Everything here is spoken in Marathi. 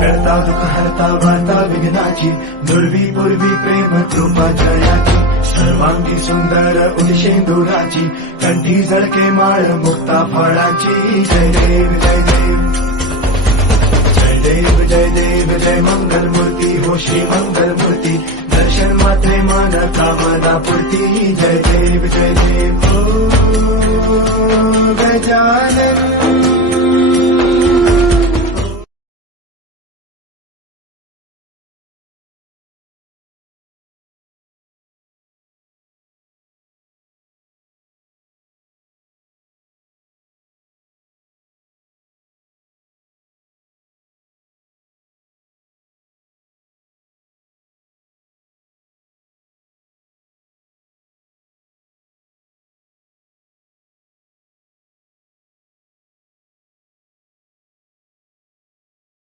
करता दुःख हरता वार्ता विघ्नाची, दुर्वी पूर्वी प्रेम कृपा जयाची, सर्वांगी सुंदर उदिशेंदुराची, कंठी झळके माळ मुक्ता फळाची. जय देव जय देव जय देव जय देव जय मंगल मूर्ती हो श्री मंगल मूर्ती, दर्शन मात्रे मान कामना पूर्ती. जय देव जय देव ओ गजानन